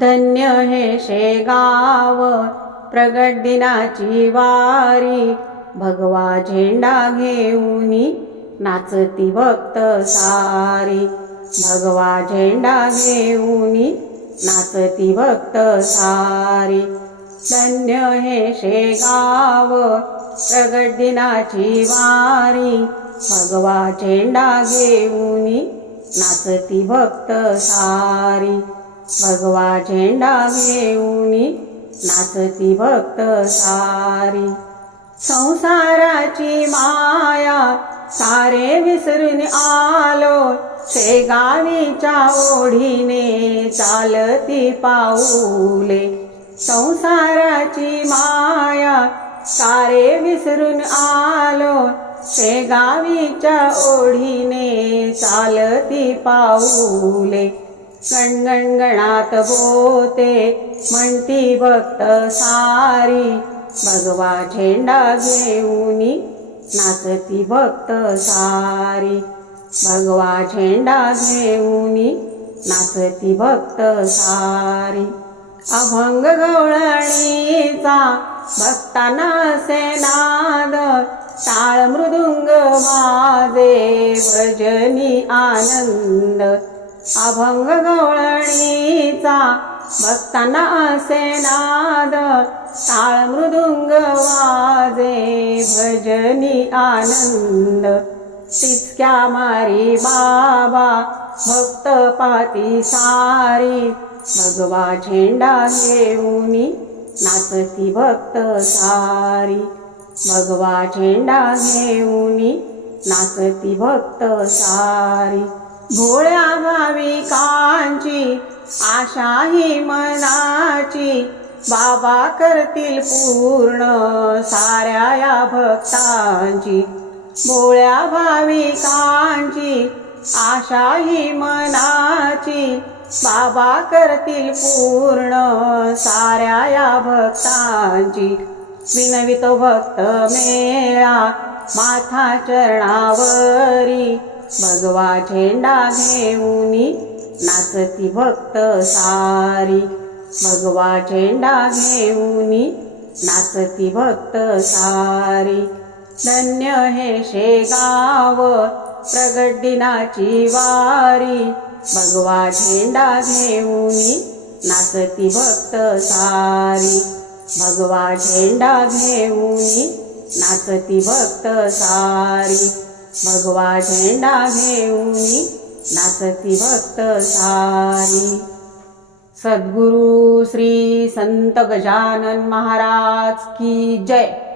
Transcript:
धन्य हे शेगाव प्रगट दिनाची वारी. भगवा झेंडा घेऊनी नाचती भक्त सारी. भगवा झेंडा घेऊनी नाचती भक्त सारी. धन्य हे शेगाव प्रगट दिनाची वारी. भगवा झेंडा घेऊनी नाचती भक्त सारी. भगवा झेंडा घेऊनी नाचती भक्त सारी. संसाराची माया सारे विसरून आलो. शेगावीच्या ओढीने चालती पाऊले. संसाराची माया सारे विसरून आलो. शेगावीच्या ओढीने चालती पाऊले. गणगणगणात बोते म्हणती भक्त सारी. भगवा झेंडा घेऊनी नाचती भक्त सारी. भगवा झेंडा घेऊनी नाचती भक्त सारी. अभंग गवळणीचा भक्ताना असे नाद. टाळ मृदुंग वाजे भजनी आनंद. अभंग गवळणीचा भक्तांना असे नाद. ताळ मृदुंग वाजे भजनी आनंद. तितक्या मारी बाबा भक्त पाती सारी. भगवा झेंडा घेऊनी नाचती भक्त सारी. भगवा झेंडा घेऊनी नाचती भक्त सारी. भोळ्या भाविकांची आशा ही मनाची बाबा करतील पूर्ण साऱ्या या भक्तांची. भोळ्या भाविकांची आशा ही मनाची बाबा करतील पूर्ण साऱ्या या भक्तांची. विनवितो भक्त मेळा माथा चरणावरी भगवा झेंडा घेऊनी नाचती भक्त सारी. भगवा झेंडा घेऊनी नाचती भक्त सारी. धन्य हे शेगाव प्रगट दिनाची वारी. भगवा झेंडा घेऊनी नाचती भक्त सारी. भगवा झेंडा घेऊनी नाचती भक्त सारी. भगवा झेंडा घेऊनी नाचती भक्त सारी. सद्गुरु श्री संत गजानन महाराज की जय.